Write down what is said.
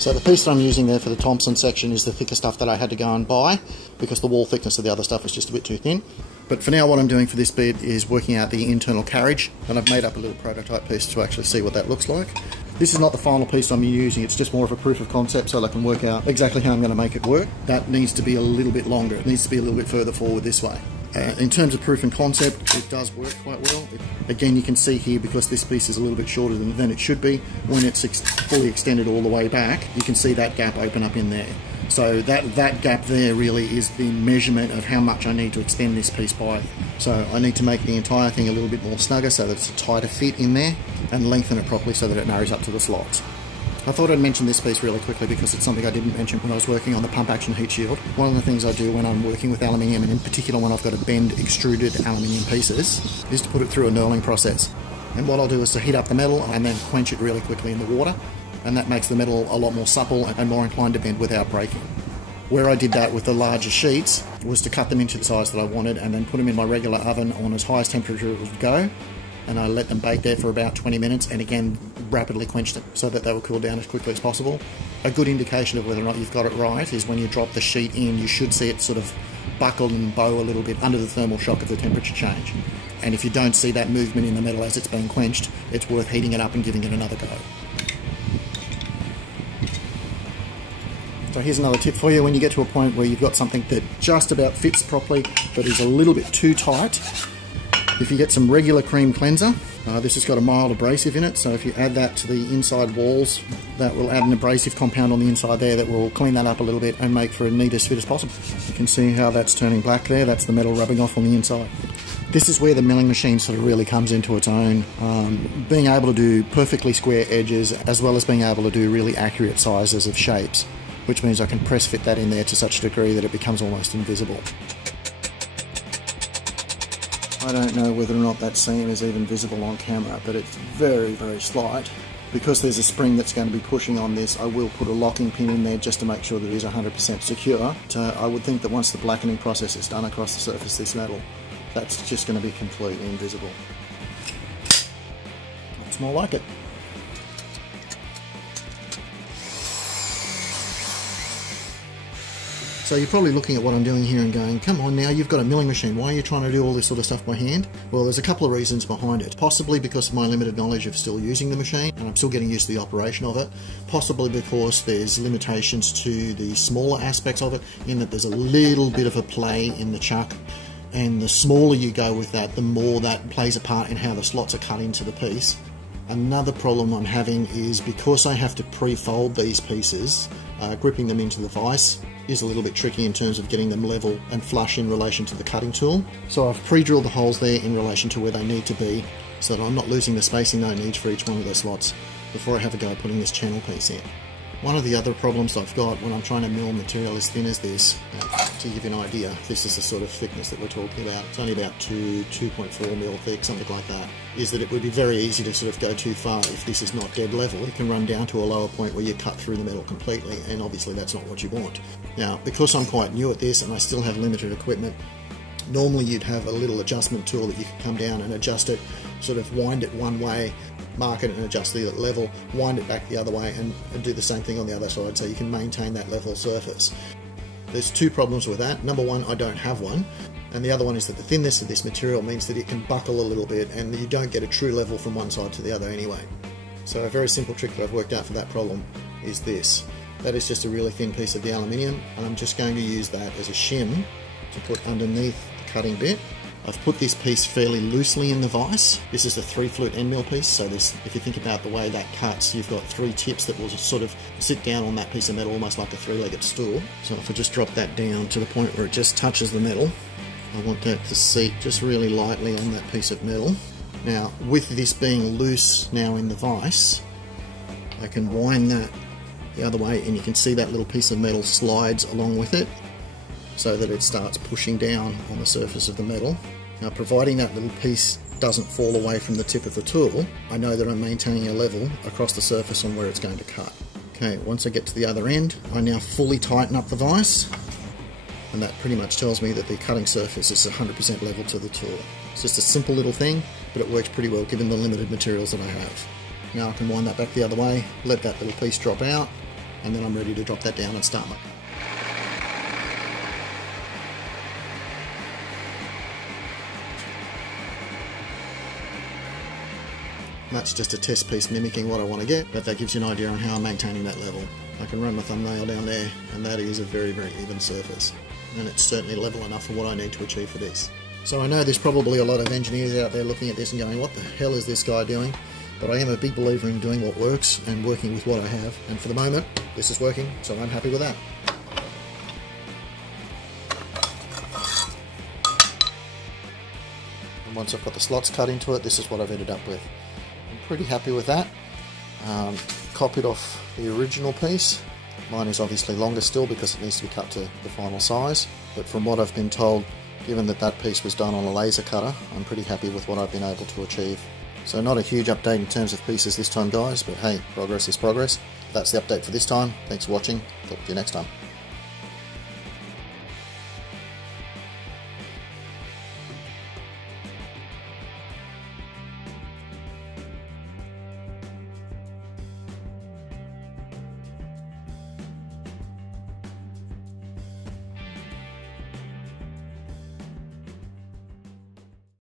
So the piece that I'm using there for the Tomson section is the thicker stuff that I had to go and buy because the wall thickness of the other stuff was just a bit too thin. But for now what I'm doing for this bit is working out the internal carriage, and I've made up a little prototype piece to actually see what that looks like. This is not the final piece I'm using, it's just more of a proof of concept so that I can work out exactly how I'm going to make it work. That needs to be a little bit longer, it needs to be a little bit further forward this way. In terms of proof and concept, it does work quite well. Again, you can see here, because this piece is a little bit shorter than it should be, when it's fully extended all the way back, you can see that gap open up in there. So that gap there really is the measurement of how much I need to extend this piece by. So I need to make the entire thing a little bit more snugger so that it's a tighter fit in there, and lengthen it properly so that it marries up to the slots. I thought I'd mention this piece really quickly because it's something I didn't mention when I was working on the pump action heat shield. One of the things I do when I'm working with aluminium, and in particular when I've got to bend extruded aluminium pieces, is to put it through a knurling process. And what I'll do is to heat up the metal and then quench it really quickly in the water, and that makes the metal a lot more supple and more inclined to bend without breaking. Where I did that with the larger sheets was to cut them into the size that I wanted and then put them in my regular oven on as high as temperature it would go, and I let them bake there for about 20 minutes and again rapidly quenched them so that they will cool down as quickly as possible. A good indication of whether or not you've got it right is when you drop the sheet in, you should see it sort of buckle and bow a little bit under the thermal shock of the temperature change. And if you don't see that movement in the metal as it's being quenched, it's worth heating it up and giving it another go. So here's another tip for you: when you get to a point where you've got something that just about fits properly but is a little bit too tight, if you get some regular cream cleanser, this has got a mild abrasive in it, so if you add that to the inside walls, that will add an abrasive compound on the inside there that will clean that up a little bit and make for a neat as fit as possible. You can see how that's turning black there, that's the metal rubbing off on the inside. This is where the milling machine sort of really comes into its own, being able to do perfectly square edges as well as being able to do really accurate sizes of shapes, which means I can press fit that in there to such a degree that it becomes almost invisible. I don't know whether or not that seam is even visible on camera, but it's very, very slight. Because there's a spring that's going to be pushing on this, I will put a locking pin in there just to make sure that it is 100% secure. I would think that once the blackening process is done across the surface of this metal, that's just going to be completely invisible. It's more like it. So you're probably looking at what I'm doing here and going, come on now, you've got a milling machine, why are you trying to do all this sort of stuff by hand? Well, there's a couple of reasons behind it. Possibly because of my limited knowledge of still using the machine, and I'm still getting used to the operation of it. Possibly because there's limitations to the smaller aspects of it, in that there's a little bit of a play in the chuck, and the smaller you go with that, the more that plays a part in how the slots are cut into the piece. Another problem I'm having is because I have to pre-fold these pieces, gripping them into the vise is a little bit tricky in terms of getting them level and flush in relation to the cutting tool. So I've pre-drilled the holes there in relation to where they need to be, so that I'm not losing the spacing I need for each one of the slots before I have a go at putting this channel piece in. One of the other problems I've got when I'm trying to mill material as thin as this, to give you an idea, this is the sort of thickness that we're talking about. It's only about 2.4 mil thick, something like that. Is that it would be very easy to sort of go too far if this is not dead level. It can run down to a lower point where you cut through the metal completely, and obviously that's not what you want. Now, because I'm quite new at this and I still have limited equipment, normally you'd have a little adjustment tool that you can come down and adjust it, sort of wind it one way, mark it and adjust the level, wind it back the other way and do the same thing on the other side so you can maintain that level surface. There's two problems with that. Number one, I don't have one, and the other one is that the thinness of this material means that it can buckle a little bit and you don't get a true level from one side to the other anyway. So a very simple trick that I've worked out for that problem is this. That is just a really thin piece of the aluminium, and I'm just going to use that as a shim to put underneath the cutting bit. I've put this piece fairly loosely in the vise. This is a 3-flute end mill piece, so this, if you think about the way that cuts, you've got 3 tips that will just sort of sit down on that piece of metal almost like a 3-legged stool. So if I just drop that down to the point where it just touches the metal, I want that to seat just really lightly on that piece of metal. Now, with this being loose now in the vise, I can wind that the other way and you can see that little piece of metal slides along with it, so that it starts pushing down on the surface of the metal. Now, providing that little piece doesn't fall away from the tip of the tool, I know that I'm maintaining a level across the surface on where it's going to cut. Okay, once I get to the other end, I now fully tighten up the vise, and that pretty much tells me that the cutting surface is 100% level to the tool. It's just a simple little thing, but it works pretty well given the limited materials that I have. Now I can wind that back the other way, let that little piece drop out, and then I'm ready to drop that down and start my... That's just a test piece mimicking what I want to get, but that gives you an idea on how I'm maintaining that level. I can run my thumbnail down there, and that is a very, very even surface. And it's certainly level enough for what I need to achieve for this. So I know there's probably a lot of engineers out there looking at this and going, what the hell is this guy doing? But I am a big believer in doing what works and working with what I have. And for the moment, this is working, so I'm happy with that. And once I've got the slots cut into it, this is what I've ended up with. I'm pretty happy with that. Copied off the original piece. Mine is obviously longer still because it needs to be cut to the final size. But from what I've been told, given that that piece was done on a laser cutter, I'm pretty happy with what I've been able to achieve. So not a huge update in terms of pieces this time, guys, but hey, progress is progress. That's the update for this time. Thanks for watching. Talk to you next time.